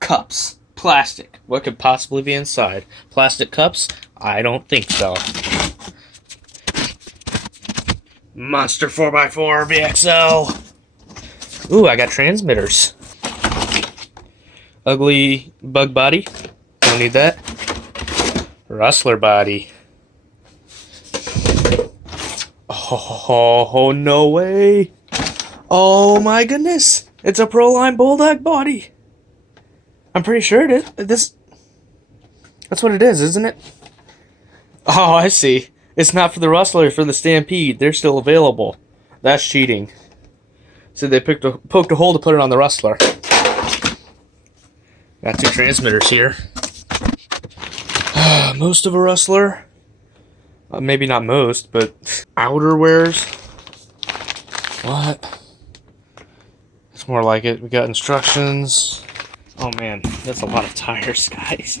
Cups. Plastic. What could possibly be inside? Plastic cups? I don't think so. Monster 4x4 VXL. Ooh, I got transmitters. Ugly bug body. Don't need that. Rustler body. Oh, no way. Oh my goodness. It's a Proline Bulldog body. I'm pretty sure it is. That's what it is, isn't it? Oh, I see. It's not for the Rustler, it's for the Stampede. They're still available. That's cheating. So they poked a hole to put it on the Rustler. Got two transmitters here. Most of a Rustler. Maybe not most, but outerwears. What? It's more like it. We got instructions. Oh man, that's a lot of tires, guys.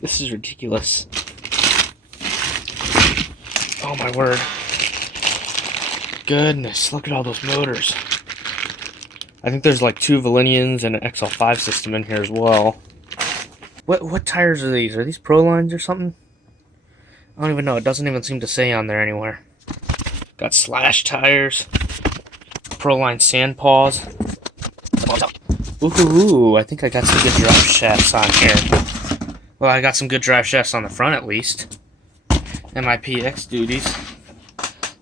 This is ridiculous. Oh my word. Goodness, look at all those motors. I think there's like two Valenians and an XL5 system in here as well. What tires are these? Are these Prolines or something? I don't even know. It doesn't even seem to say on there anywhere. Got slash tires. Proline sand paws. Ooh, I think I got some good drive shafts on here. Well, I got some good drive shafts on the front at least. MIPX duties.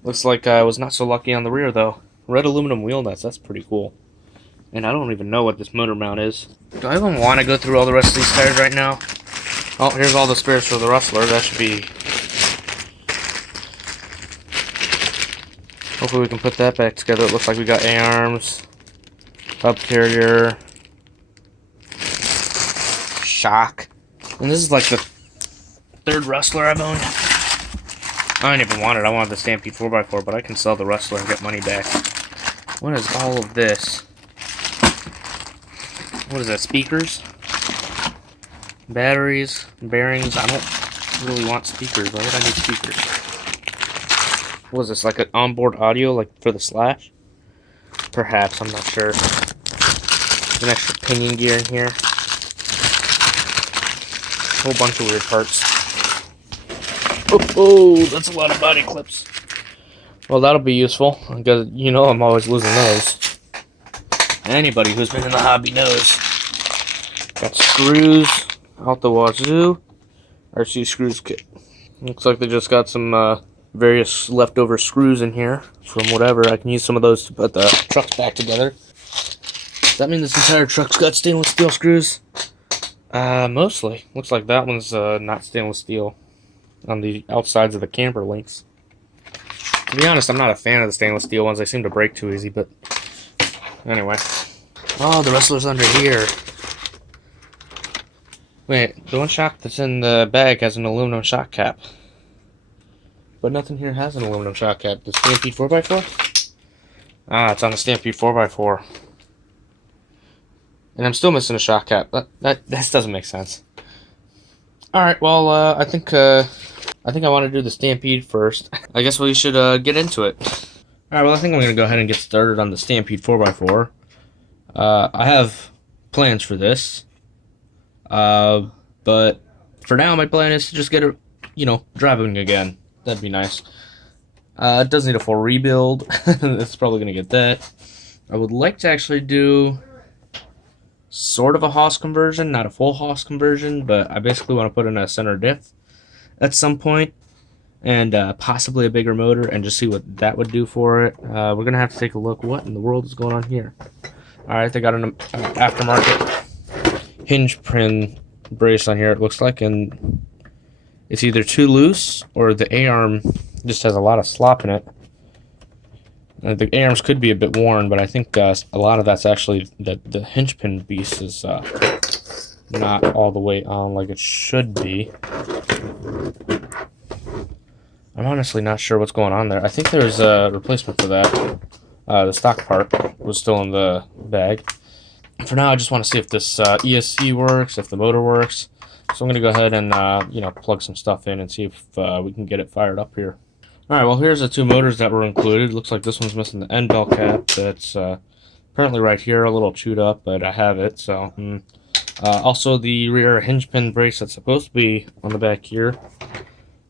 Looks like I was not so lucky on the rear though. Red aluminum wheel nuts, that's pretty cool. And I don't even know what this motor mount is. Do I even want to go through all the rest of these tires right now? Oh, here's all the spares for the Rustler. That should be... Hopefully we can put that back together. It looks like we got A-arms, hub carrier, shock. And this is like the third Rustler I've owned. I didn't even want it. I wanted the Stampede 4x4, but I can sell the Rustler and get money back. What is all of this? What is that, speakers? Batteries, bearings. I don't really want speakers. Why would I need speakers? What is this, like an onboard audio, like for the Slash? Perhaps, I'm not sure. An extra pinion gear in here. A whole bunch of weird parts. Oh, that's a lot of body clips. Well, that'll be useful, because you know I'm always losing those. Anybody who's been in the hobby knows. Got screws out the wazoo. RC screws kit. Looks like they just got some various leftover screws in here from whatever. I can use some of those to put the trucks back together. Does that mean this entire truck's got stainless steel screws? Mostly. Looks like that one's not stainless steel on the outsides of the camper links. To be honest, I'm not a fan of the stainless steel ones. They seem to break too easy, but anyway. Oh, the Rustler's under here. Wait, the one shock that's in the bag has an aluminum shock cap. But nothing here has an aluminum shock cap. The Stampede 4x4? Ah, it's on the Stampede 4x4. And I'm still missing a shock cap. That doesn't make sense. Alright, well, I think I want to do the Stampede first. I guess we should get into it. Alright, well, I think I'm going to go ahead and get started on the Stampede 4x4. I have plans for this. But for now, my plan is to just get it, driving again. That'd be nice. It does need a full rebuild. It's probably going to get that. I would like to actually do sort of a Haas conversion, not a full Haas conversion, but I basically want to put in a center diff at some point, and possibly a bigger motor, and just see what that would do for it. We're going to have to take a look. What in the world is going on here? Alright, they got an aftermarket hinge pin brace on here, it looks like, and it's either too loose or the A-arm just has a lot of slop in it. The A-arms could be a bit worn, but I think a lot of that's actually the hinge pin piece is not all the way on like it should be. I'm honestly not sure what's going on there. I think there's a replacement for that. The stock part was still in the bag. For now, I just want to see if this ESC works, if the motor works. So I'm going to go ahead and plug some stuff in and see if we can get it fired up here. Alright, well here's the two motors that were included. Looks like this one's missing the end bell cap. That's Apparently right here, a little chewed up, but I have it, so... also, the rear hinge pin bracelet's supposed to be on the back here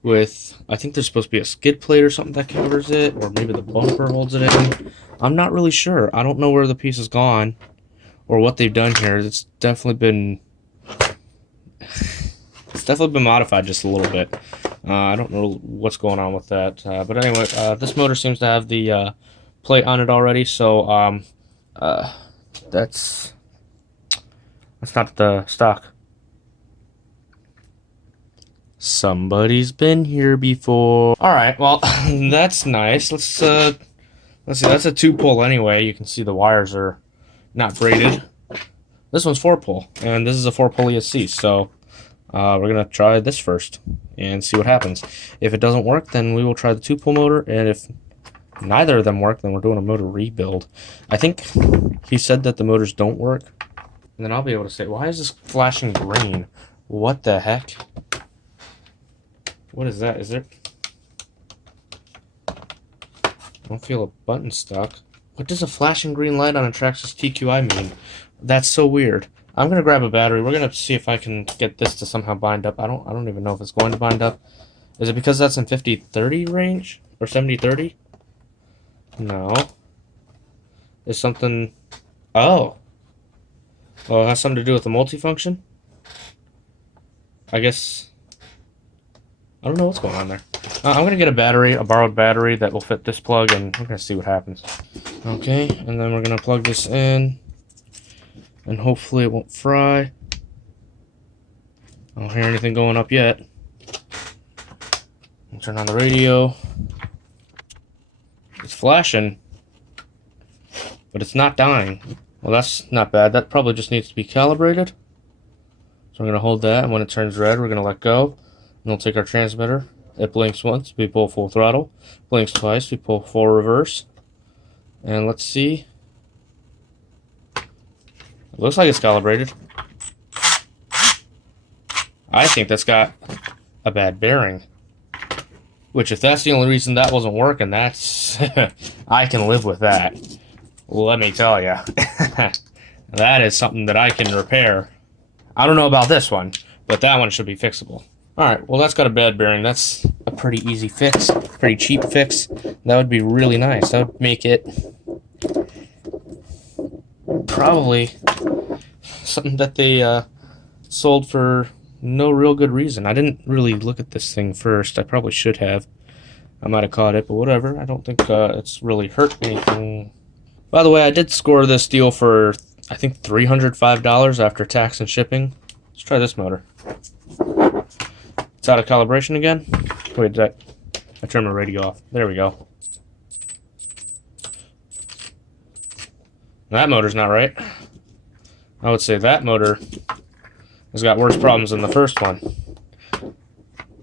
with... I think there's supposed to be a skid plate or something that covers it, or maybe the bumper holds it in. I'm not really sure. I don't know where the piece has gone or what they've done here. It's definitely been modified just a little bit. I don't know what's going on with that. But anyway, this motor seems to have the plate on it already, so that's not the stock. Somebody's been here before. Alright, well, that's nice. Let's see, that's a 2-pull anyway. You can see the wires are not braided. This one's 4-pull, and this is a 4-pull ESC, so we're going to try this first and see what happens. If it doesn't work, then we will try the 2-pull motor, and if neither of them work, then we're doing a motor rebuild. I think he said that the motors don't work, and then I'll be able to say, why is this flashing green? What the heck? What is that? Is there... I don't feel a button stuck. What does a flashing green light on a Traxxas TQI mean? That's so weird. I'm gonna grab a battery. We're gonna see if I can get this to somehow bind up. I don't even know if it's going to bind up. Is it because that's in 50-30 range? Or 70-30? No. Is something... Oh. Oh, it has something to do with the multifunction? I guess... I don't know what's going on there. I'm going to get a battery, a borrowed battery that will fit this plug, and we're going to see what happens. Okay, and then we're going to plug this in, and hopefully it won't fry. I don't hear anything going up yet. I'll turn on the radio. It's flashing, but it's not dying. Well, that's not bad. That probably just needs to be calibrated. So I'm going to hold that, and when it turns red, we're going to let go. And we'll take our transmitter. It blinks once, we pull full throttle. Blinks twice, we pull full reverse. And let's see. It looks like it's calibrated. I think that's got a bad bearing. Which, if that's the only reason that wasn't working, that's... I can live with that. Let me tell you. That is something that I can repair. I don't know about this one, but that one should be fixable. Alright, well that's got a bad bearing. That's a pretty easy fix, pretty cheap fix. That would be really nice. That would make it probably something that they sold for no real good reason. I didn't really look at this thing first. I probably should have. I might have caught it, but whatever. I don't think it's really hurt anything. By the way, I did score this deal for, I think, $305 after tax and shipping. Let's try this motor. It's out of calibration again. Wait, I turned my radio off. There we go. That motor's not right. I would say that motor has got worse problems than the first one.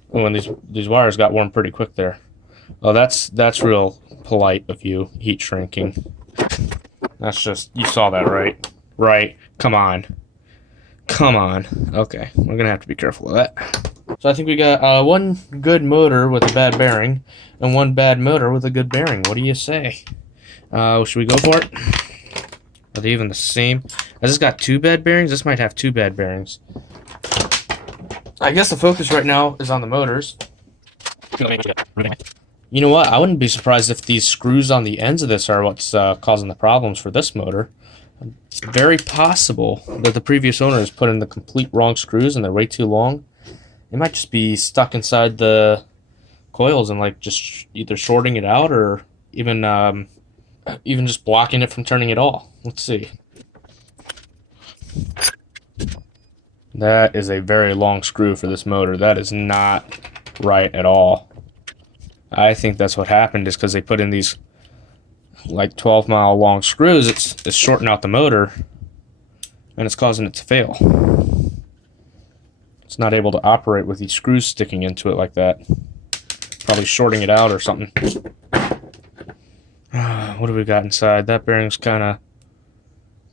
When these wires got warm pretty quick there. Oh, that's real polite of you, heat shrinking. That's just, you saw that, right? Right. Come on. Come on. Okay, we're gonna have to be careful of that. So I think we got one good motor with a bad bearing and one bad motor with a good bearing. What do you say? Should we go for it? Are they even the same? Has this got 2 bad bearings? This might have 2 bad bearings. I guess the focus right now is on the motors. You know what? I wouldn't be surprised if these screws on the ends of this are what's causing the problems for this motor. It's very possible that the previous owner has put in the complete wrong screws and they're way too long. It might just be stuck inside the coils and like just either shorting it out or even just blocking it from turning at all. Let's see. That is a very long screw for this motor. That is not right at all. I think that's what happened is because they put in these like 12-mile long screws. It's shorting out the motor and it's causing it to fail. It's not able to operate with these screws sticking into it like that. Probably shorting it out or something. What do we got inside? That bearing's kind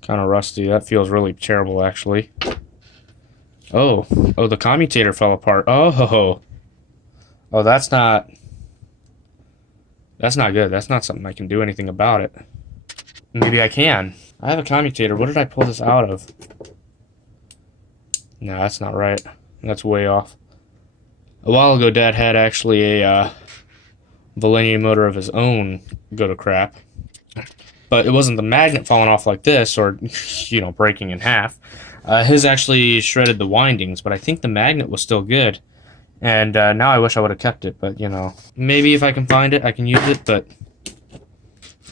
of rusty. That feels really terrible, actually. Oh, the commutator fell apart. Oh, that's not good. That's not something I can do anything about it. Maybe I can. I have a commutator. What did I pull this out of? No, that's not right. That's way off. A while ago, Dad had actually a Valenium motor of his own go to crap. But it wasn't the magnet falling off like this or, you know, breaking in half. His actually shredded the windings, but I think the magnet was still good. And now I wish I would have kept it, but, you know, maybe if I can find it, I can use it, but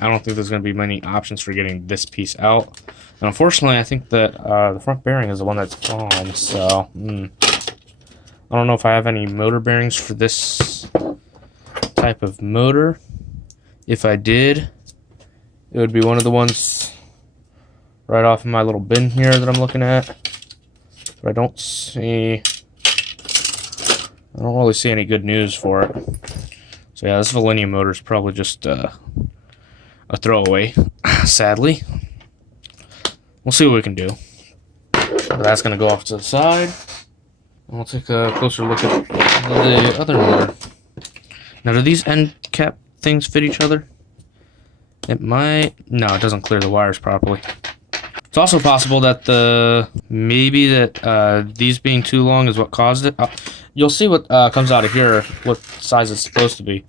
I don't think there's going to be many options for getting this piece out. And unfortunately, I think that the front bearing is the one that's gone, so I don't know if I have any motor bearings for this type of motor. If I did, it would be one of the ones right off in my little bin here that I'm looking at. But I don't really see any good news for it. So yeah, this Valenium motor is probably just a throwaway, sadly. We'll see what we can do. But that's going to go off to the side. And we'll take a closer look at the other motor. Now, do these end cap things fit each other? It might. No, it doesn't clear the wires properly. It's also possible that maybe these being too long is what caused it. You'll see what comes out of here, what size it's supposed to be.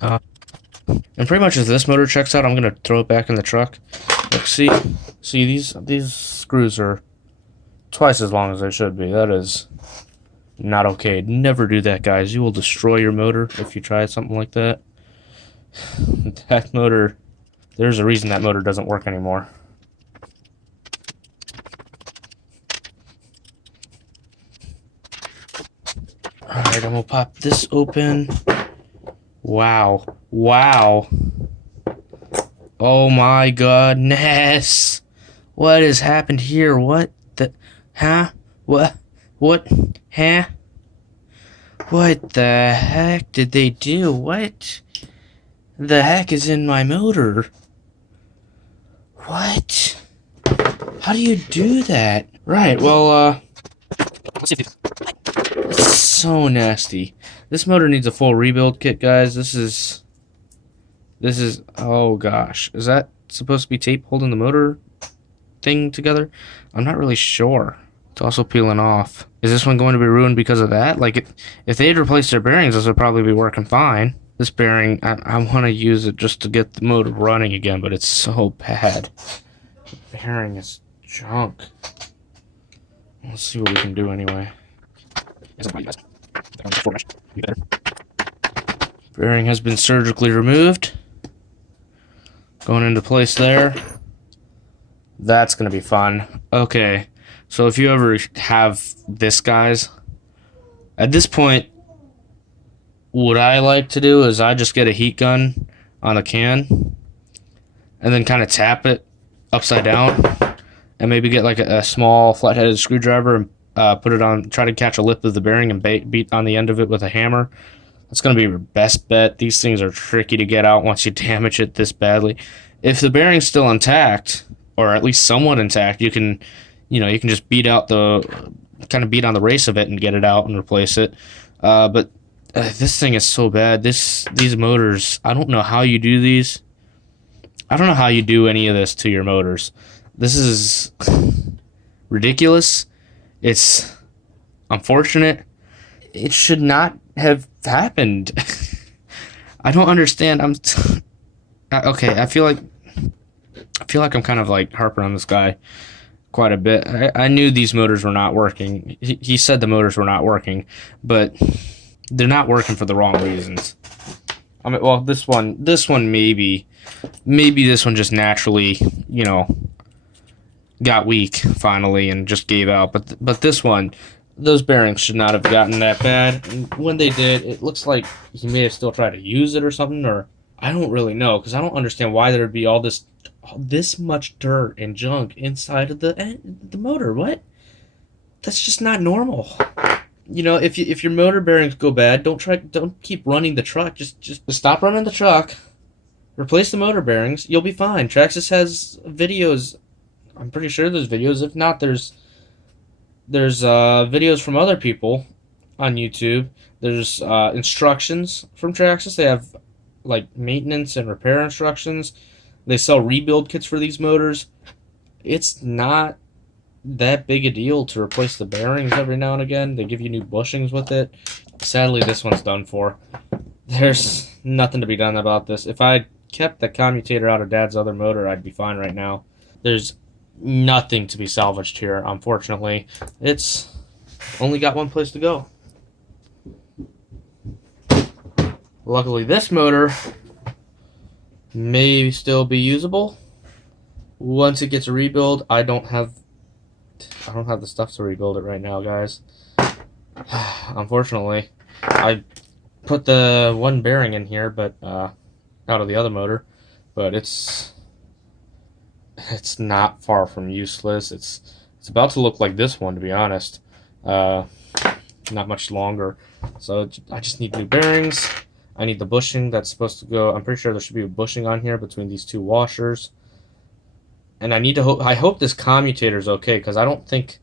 And pretty much as this motor checks out, I'm gonna throw it back in the truck. Look, see these screws are twice as long as they should be. That is not okay. Never do that, guys. You will destroy your motor if you try something like that. That motor, there's a reason that motor doesn't work anymore. Alright, and we'll pop this open. Wow. Wow. Oh my goodness. What has happened here? What the... Huh? What? Huh? What the heck did they do? What the heck is in my motor? What? How do you do that? Right, well, let's see if it's so nasty. This motor needs a full rebuild kit, guys. This is, oh gosh. Is that supposed to be tape holding the motor thing together? I'm not really sure. It's also peeling off. Is this one going to be ruined because of that? Like, if they had replaced their bearings, this would probably be working fine. This bearing, I want to use it just to get the motor running again, but it's so bad. The bearing is junk. Let's see what we can do anyway. Bearing has been surgically removed. Going into place there. That's going to be fun. Okay, so if you ever have this, guys, at this point, what I like to do is I just get a heat gun on the can and then kind of tap it upside down and maybe get like a small flat-headed screwdriver and put it on, try to catch a lip of the bearing and beat on the end of it with a hammer. That's going to be your best bet. These things are tricky to get out once you damage it this badly. If the bearing's still intact, or at least somewhat intact, you can just beat out kind of beat on the race of it and get it out and replace it. But this thing is so bad. These motors, I don't know how you do these. I don't know how you do any of this to your motors. This is ridiculous. It's unfortunate. It should not have happened. I don't understand. Okay, I feel like I'm kind of like harping on this guy quite a bit. I knew these motors were not working. He said the motors were not working, but they're not working for the wrong reasons. I mean, well, this one maybe this one just naturally, got weak finally and just gave out. But this one, those bearings should not have gotten that bad. And when they did, it looks like he may have still tried to use it or something, or I don't really know, because I don't understand why there would be all this much dirt and junk inside of the motor. What? That's just not normal. If your motor bearings go bad, don't keep running the truck. Just stop running the truck. Replace the motor bearings. You'll be fine. Traxxas has videos. I'm pretty sure there's videos. If not, there's videos from other people on YouTube. There's instructions from Traxxas. They have like maintenance and repair instructions. They sell rebuild kits for these motors. It's not that big a deal to replace the bearings every now and again. They give you new bushings with it. Sadly, this one's done for. There's nothing to be done about this. If I kept the commutator out of Dad's other motor, I'd be fine right now. There's nothing to be salvaged here, unfortunately. It's only got one place to go. Luckily, this motor may still be usable. Once it gets a rebuild, I don't have the stuff to rebuild it right now, guys. Unfortunately, I put the one bearing in here, but out of the other motor, but it's not far from useless. It's about to look like this one, to be honest. Not much longer. So I just need new bearings. I need the bushing that's supposed to go. I'm pretty sure there should be a bushing on here between these two washers. And I need to I hope this commutator is okay, because I think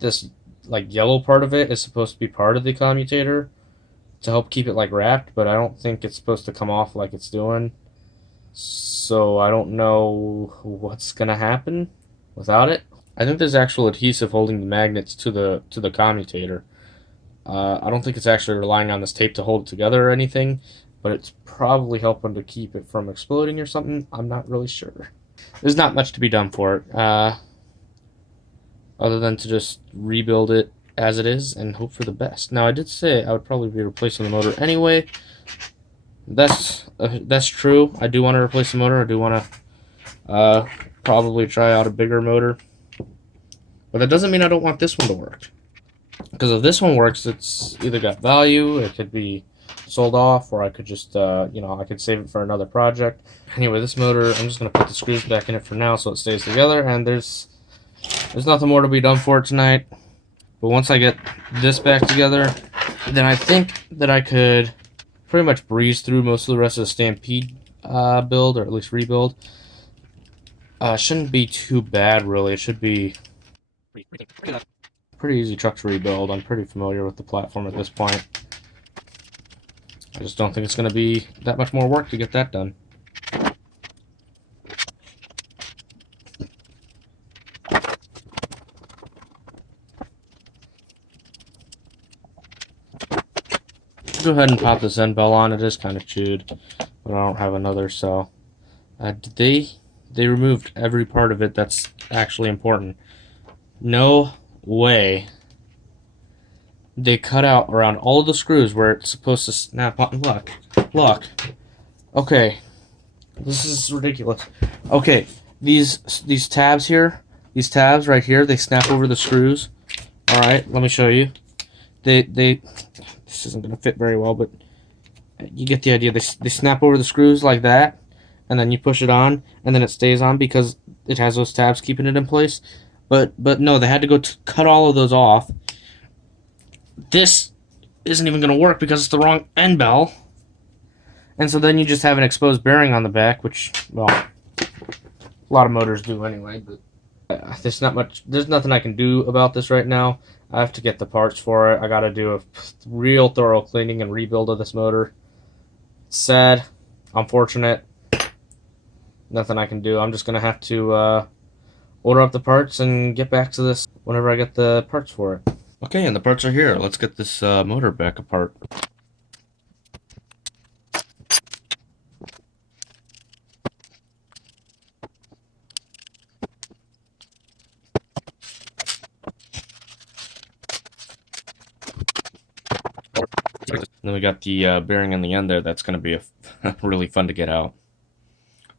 this like yellow part of it is supposed to be part of the commutator to help keep it like wrapped, but I don't think it's supposed to come off like it's doing. So I don't know what's gonna happen without it. I think there's actual adhesive holding the magnets to the commutator. I don't think it's actually relying on this tape to hold it together or anything, but it's probably helping to keep it from exploding or something. I'm not really sure. There's not much to be done for it, other than to just rebuild it as it is and hope for the best. Now, I did say I would probably be replacing the motor anyway. That's true. I do want to replace the motor. I do want to probably try out a bigger motor. But that doesn't mean I don't want this one to work. Because if this one works, it's either got value, it could be sold off, or I could just, I could save it for another project. Anyway, this motor, I'm just going to put the screws back in it for now so it stays together, and there's nothing more to be done for it tonight. But once I get this back together, then I think that I could pretty much breeze through most of the rest of the Stampede build, or at least rebuild. Shouldn't be too bad, really. It should be pretty easy truck to rebuild. I'm pretty familiar with the platform at this point. I just don't think it's going to be that much more work to get that done. Go ahead and pop this end bell on. It is kind of chewed, but I don't have another, so they removed every part of it that's actually important. No way. They cut out around all of the screws where it's supposed to snap on. Look. Okay. This is ridiculous. Okay, these tabs here, these tabs right here, they snap over the screws. Alright, let me show you. This isn't going to fit very well, but you get the idea. They snap over the screws like that, and then you push it on, and then it stays on because it has those tabs keeping it in place. But no, they had to go cut all of those off. This isn't even going to work because it's the wrong end bell. And so then you just have an exposed bearing on the back, which, well, a lot of motors do anyway. But there's nothing I can do about this right now. I have to get the parts for it. I got to do a real thorough cleaning and rebuild of this motor. It's sad, unfortunate. Nothing I can do. I'm just going to have to order up the parts and get back to this whenever I get the parts for it. Okay, and the parts are here. Let's get this motor back apart. Then we got the bearing on the end there. That's going to be really fun to get out.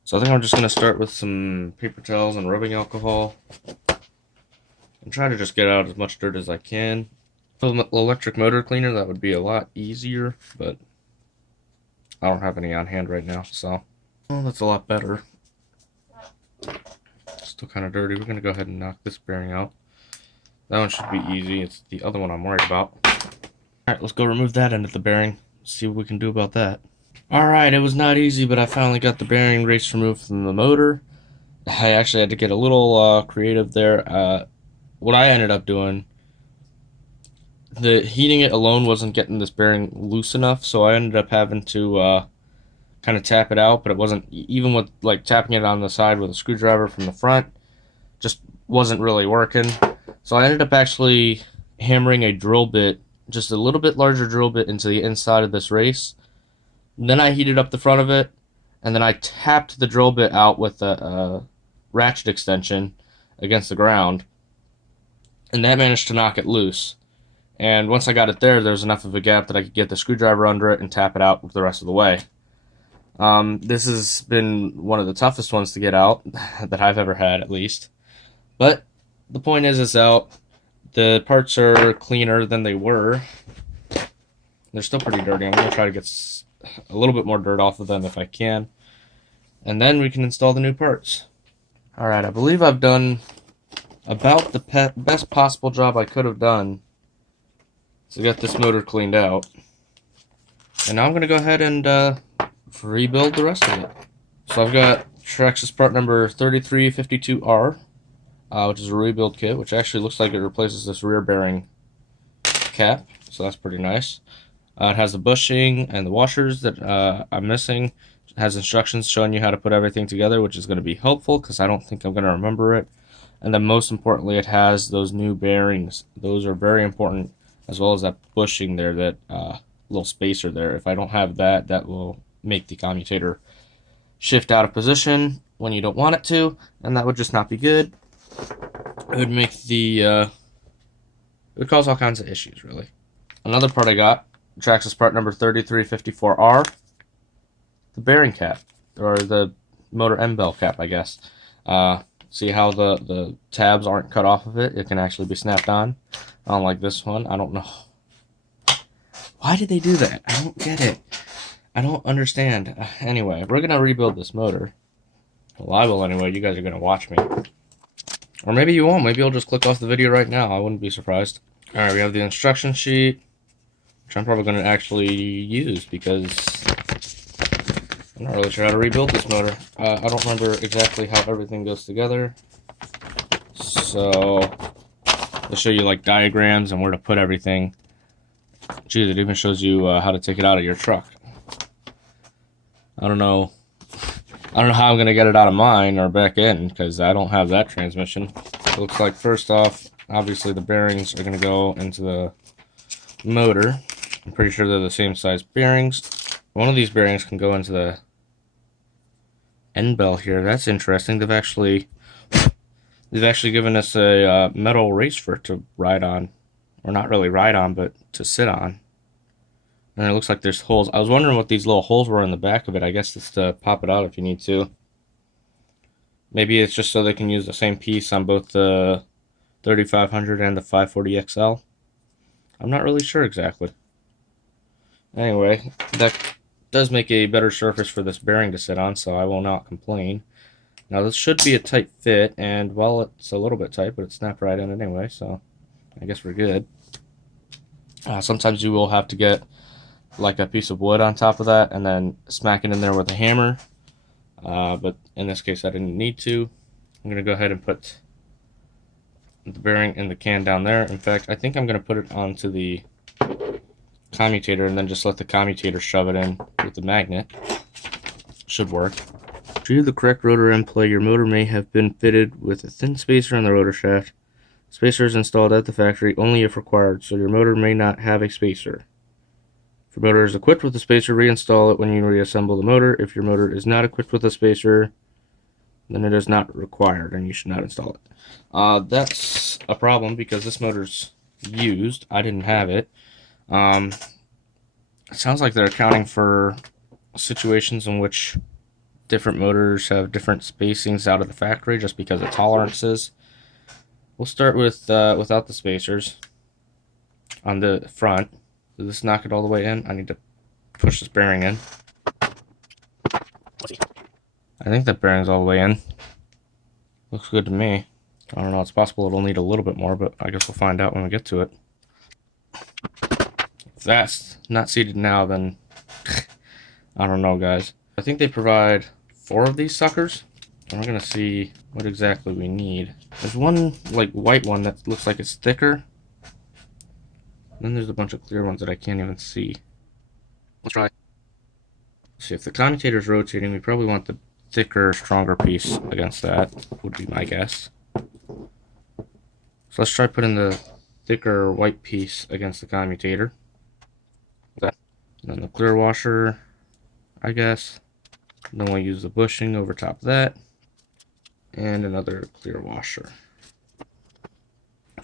So I think I'm just going to start with some paper towels and rubbing alcohol and try to just get out as much dirt as I can. With an electric motor cleaner, that would be a lot easier, but I don't have any on hand right now, so well, that's a lot better. Still kind of dirty. We're going to go ahead and knock this bearing out. That one should be easy. It's the other one I'm worried about. Alright, let's go remove that end of the bearing. See what we can do about that. Alright, it was not easy, but I finally got the bearing race removed from the motor. I actually had to get a little creative there. What I ended up doing, the heating it alone wasn't getting this bearing loose enough, so I ended up having to kind of tap it out, but it wasn't, even with like tapping it on the side with a screwdriver from the front, just wasn't really working. So I ended up actually hammering a drill bit, just a little bit larger drill bit, into the inside of this race. Then I heated up the front of it, and then I tapped the drill bit out with a ratchet extension against the ground, and that managed to knock it loose. And once I got it there was enough of a gap that I could get the screwdriver under it and tap it out the rest of the way. This has been one of the toughest ones to get out that I've ever had, at least. But the point is, it's out. The parts are cleaner than they were. They're still pretty dirty. I'm going to try to get a little bit more dirt off of them if I can. And then we can install the new parts. Alright, I believe I've done about the best possible job I could have done to get this motor cleaned out. And now I'm going to go ahead and rebuild the rest of it. So I've got Traxxas part number 3352R, which is a rebuild kit, which actually looks like it replaces this rear bearing cap, so that's pretty nice. It has the bushing and the washers that I'm missing. It has instructions showing you how to put everything together, which is going to be helpful because I don't think I'm going to remember it. And then most importantly, it has those new bearings. Those are very important, as well as that bushing there, that little spacer there. If I don't have that, that will make the commutator shift out of position when you don't want it to, and that would just not be good. It would make the it would cause all kinds of issues, really. Another part I got, Traxxas part number 3354R, the bearing cap, or the motor end bell cap, I guess. See how the tabs aren't cut off of it? It can actually be snapped on. Unlike this one, I don't know. Why did they do that? I don't get it. I don't understand. Anyway, we're going to rebuild this motor. Well, I will anyway. You guys are going to watch me. Or maybe you won't. Maybe you'll just click off the video right now. I wouldn't be surprised. Alright, we have the instruction sheet, which I'm probably going to actually use because I'm not really sure how to rebuild this motor. I don't remember exactly how everything goes together. So, they'll show you like diagrams and where to put everything. Geez, it even shows you how to take it out of your truck. I don't know how I'm going to get it out of mine or back in, because I don't have that transmission. It looks like, first off, obviously the bearings are going to go into the motor. I'm pretty sure they're the same size bearings. One of these bearings can go into the end bell here. That's interesting. They've actually given us a metal race for it to ride on. Or not really ride on, but to sit on. And it looks like there's holes. I was wondering what these little holes were in the back of it. I guess it's to pop it out if you need to. Maybe it's just so they can use the same piece on both the 3500 and the 540 XL. I'm not really sure exactly. Anyway, that does make a better surface for this bearing to sit on, so I will not complain. Now this should be a tight fit, and well, it's a little bit tight, but it snapped right in anyway, so I guess we're good. Sometimes you will have to get like a piece of wood on top of that and then smack it in there with a hammer, but in this case I didn't need to. I'm going to go ahead and put the bearing in the can down there. In fact, I think I'm going to put it onto the commutator and then just let the commutator shove it in with the magnet. Should work. Due to the correct rotor end play, your motor may have been fitted with a thin spacer on the rotor shaft. Spacer is installed at the factory only if required, so your motor may not have a spacer. If your motor is equipped with a spacer, reinstall it when you reassemble the motor. If your motor is not equipped with a spacer, then it is not required and you should not install it. That's a problem because this motor's used. I didn't have it. It sounds like they're accounting for situations in which different motors have different spacings out of the factory just because of tolerances. We'll start with without the spacers on the front. Did this knock it all the way in? I need to push this bearing in. I think that bearing's all the way in. Looks good to me. I don't know, it's possible it'll need a little bit more, but I guess we'll find out when we get to it. If that's not seated now, then I don't know, guys. I think they provide 4 of these suckers. And we're gonna see what exactly we need. There's one like white one that looks like it's thicker. And then there's a bunch of clear ones that I can't even see. Let's try. See, if the commutator is rotating, we probably want the thicker, stronger piece against that, would be my guess. So let's try putting the thicker white piece against the commutator. And then the clear washer, I guess. Then we'll use the bushing over top of that. And another clear washer.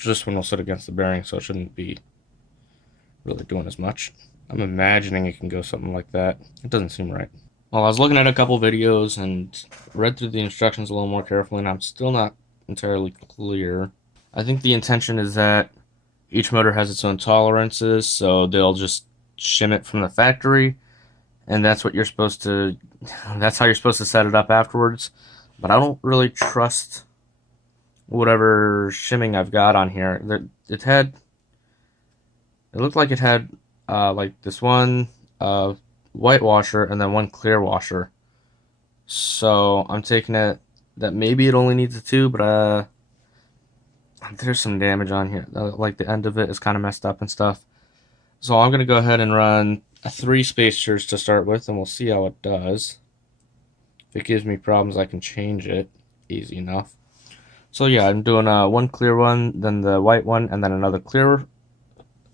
This one will sit against the bearing, so it shouldn't be really doing as much. I'm imagining it can go something like that. It doesn't seem right. Well, I was looking at a couple videos and read through the instructions a little more carefully, and I'm still not entirely clear. I think the intention is that each motor has its own tolerances, so they'll just shim it from the factory, and that's what you're supposed to, that's how you're supposed to set it up afterwards. But I don't really trust whatever shimming I've got on here. It looked like it had like this one white washer and then one clear washer. So I'm taking it that maybe it only needs the two, but there's some damage on here. Like the end of it is kind of messed up and stuff. So I'm gonna go ahead and run 3 spacers to start with, and we'll see how it does. If it gives me problems, I can change it easy enough. So yeah, I'm doing one clear one, then the white one, and then another clear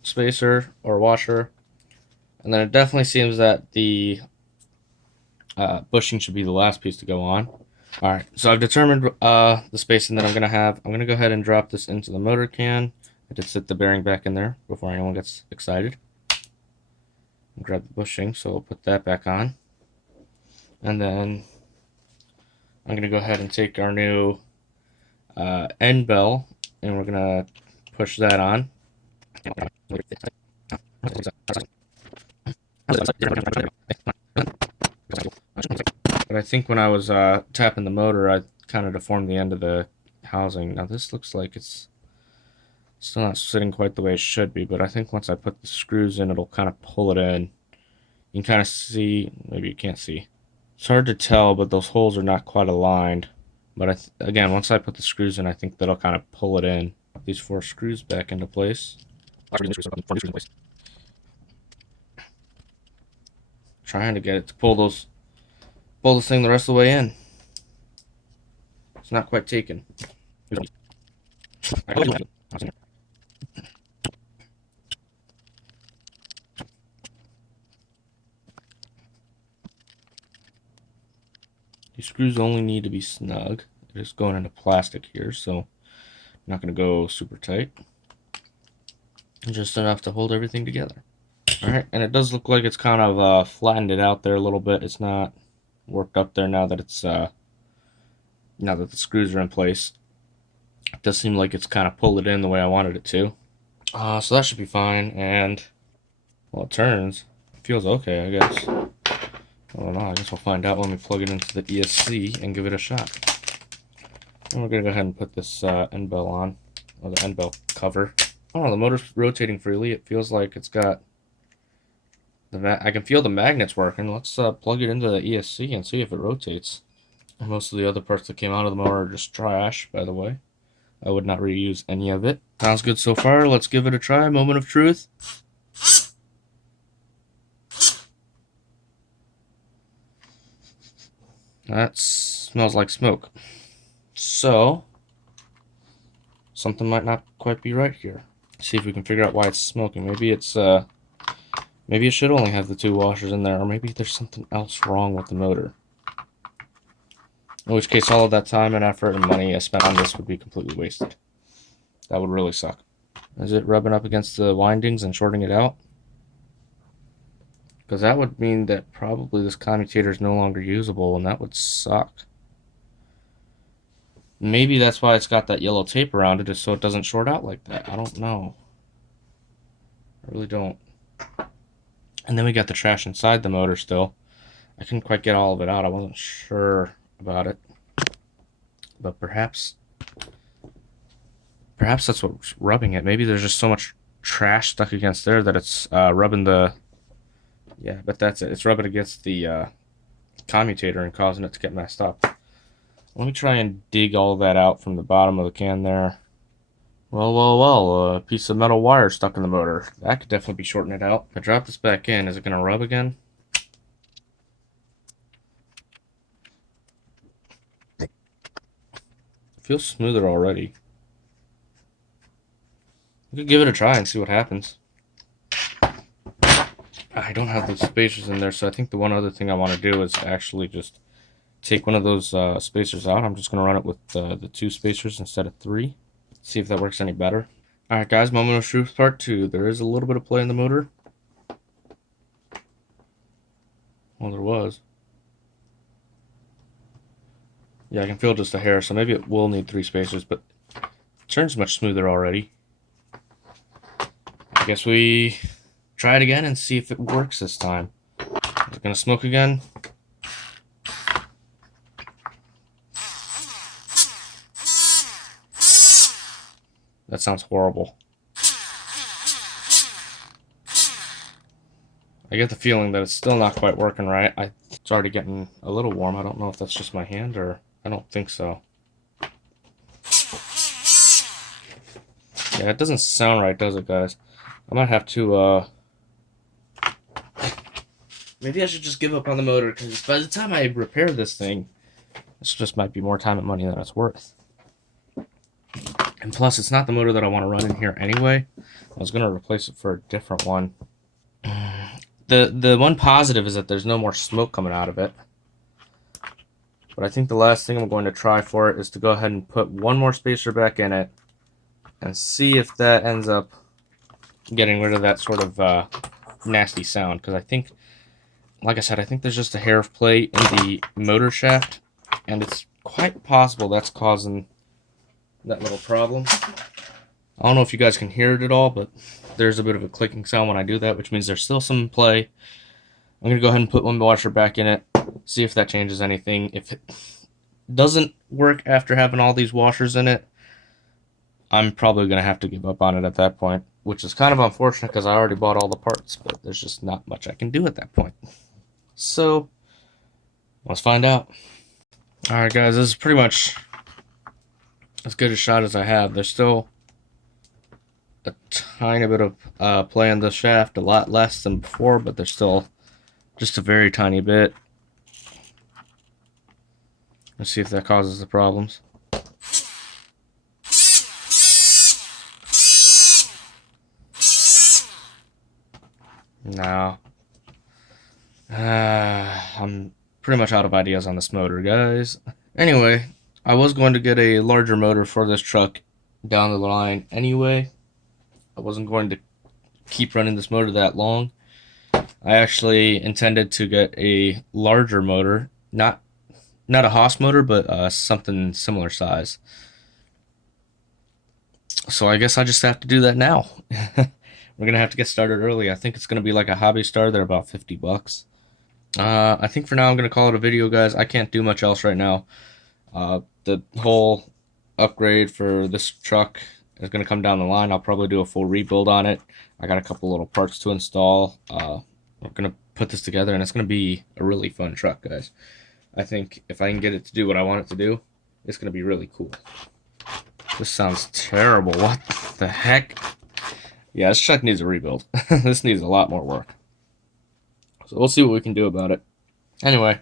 spacer or washer. And then it definitely seems that the bushing should be the last piece to go on. Alright, so I've determined the spacing that I'm going to have. I'm going to go ahead and drop this into the motor can. I did sit the bearing back in there before anyone gets excited. And grab the bushing, so we'll put that back on. And then I'm going to go ahead and take our new end bell, and we're going to push that on. But I think when I was tapping the motor, I kind of deformed the end of the housing. Now this looks like it's still not sitting quite the way it should be, but I think once I put the screws in, it'll kind of pull it in. You can kind of see, maybe you can't see. It's hard to tell, but those holes are not quite aligned. But again, once I put the screws in, I think that'll kind of pull it in. These 4 screws back into place. Trying to get it to pull this thing the rest of the way in. It's not quite taken. These screws only need to be snug. They're just going into plastic here, so I'm not going to go super tight. Just enough to hold everything together. Alright, and it does look like it's kind of flattened it out there a little bit. It's not worked up there now that it's now that the screws are in place. It does seem like it's kind of pulled it in the way I wanted it to. So that should be fine, and well, it turns. It feels okay, I guess. I don't know, I guess we'll find out when we plug it into the ESC and give it a shot. And we're gonna go ahead and put this end bell on, or the end bell cover. I don't know, the motor's rotating freely. It feels like it's got I can feel the magnets working. Let's plug it into the ESC and see if it rotates. And most of the other parts that came out of the motor are just trash, by the way. I would not reuse any of it. Sounds good so far. Let's give it a try. Moment of truth. That smells like smoke. So, something might not quite be right here. See if we can figure out why it's smoking. Maybe it's maybe it should only have the 2 washers in there, or maybe there's something else wrong with the motor. In which case, all of that time and effort and money I spent on this would be completely wasted. That would really suck. Is it rubbing up against the windings and shorting it out? Because that would mean that probably this commutator is no longer usable, and that would suck. Maybe that's why it's got that yellow tape around it, just so it doesn't short out like that. I don't know. I really don't. And then we got the trash inside the motor still. I couldn't quite get all of it out. I wasn't sure about it. But perhaps that's what's rubbing it. Maybe there's just so much trash stuck against there that it's rubbing the... Yeah, but that's it. It's rubbing against the commutator and causing it to get messed up. Let me try and dig all that out from the bottom of the can there. Well, a piece of metal wire stuck in the motor. That could definitely be shorting it out. If I drop this back in, is it going to rub again? feels smoother already. We could give it a try and see what happens. I don't have the spacers in there, so I think the one other thing I want to do is actually just take one of those spacers out. I'm just going to run it with the 2 spacers instead of 3. See if that works any better. Alright guys, moment of truth part 2. There is a little bit of play in the motor. Well, there was. Yeah, I can feel just a hair, so maybe it will need 3 spacers, but it turns much smoother already. I guess we try it again and see if it works this time. Is it going to smoke again? That sounds horrible. I get the feeling that it's still not quite working right. It's already getting a little warm. I don't know if that's just my hand or... I don't think so. Yeah, it doesn't sound right, does it, guys? I might have to, maybe I should just give up on the motor, because by the time I repair this thing, this just might be more time and money than it's worth. And plus, it's not the motor that I want to run in here anyway. I was going to replace it for a different one. The one positive is that there's no more smoke coming out of it. But I think the last thing I'm going to try for it is to go ahead and put one more spacer back in it and see if that ends up getting rid of that sort of nasty sound. Because I think, like I said, I think there's just a hair of play in the motor shaft, and it's quite possible that's causing that little problem. I don't know if you guys can hear it at all, but there's a bit of a clicking sound when I do that, which means there's still some play. I'm going to go ahead and put one washer back in it, see if that changes anything. If it doesn't work after having all these washers in it, I'm probably going to have to give up on it at that point, which is kind of unfortunate because I already bought all the parts, but there's just not much I can do at that point. So, let's find out. Alright guys, this is pretty much as good a shot as I have. There's still a tiny bit of play in the shaft, a lot less than before, but there's still just a very tiny bit. Let's see if that causes the problems. No. I'm pretty much out of ideas on this motor, guys. Anyway, I was going to get a larger motor for this truck down the line anyway. I wasn't going to keep running this motor that long. I actually intended to get a larger motor, not a Haas motor, but something similar size. So I guess I just have to do that now. We're gonna have to get started early. I think it's gonna be like a hobby star. They're about $50. I think for now I'm gonna call it a video, guys. I can't do much else right now. The whole upgrade for this truck is gonna come down the line. I'll probably do a full rebuild on it. I got a couple little parts to install. We're gonna put this together, and it's gonna be a really fun truck, guys. I think if I can get it to do what I want it to do, it's gonna be really cool. This sounds terrible. What the heck? Yeah, this truck needs a rebuild. This needs a lot more work. So we'll see what we can do about it. Anyway,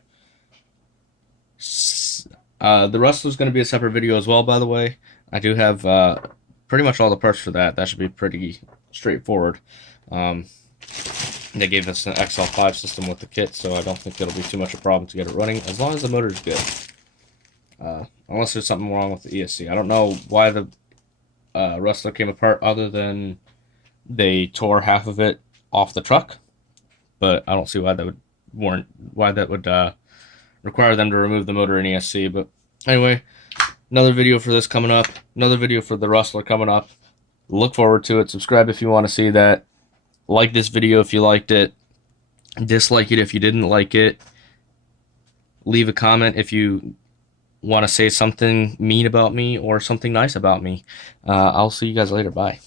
the Rustler's going to be a separate video as well, by the way. I do have pretty much all the parts for that. That should be pretty straightforward. They gave us an XL5 system with the kit, so I don't think it'll be too much of a problem to get it running, as long as the motor's good. Unless there's something wrong with the ESC. I don't know why the Rustler came apart other than they tore half of it off the truck, but I don't see why that would require them to remove the motor and ESC. But anyway, another video for this coming up, another video for the Rustler coming up. Look forward to it. Subscribe if you want to see that. Like this video if you liked it. Dislike it if you didn't like it. Leave a comment if you want to say something mean about me or something nice about me. I'll see you guys later. Bye.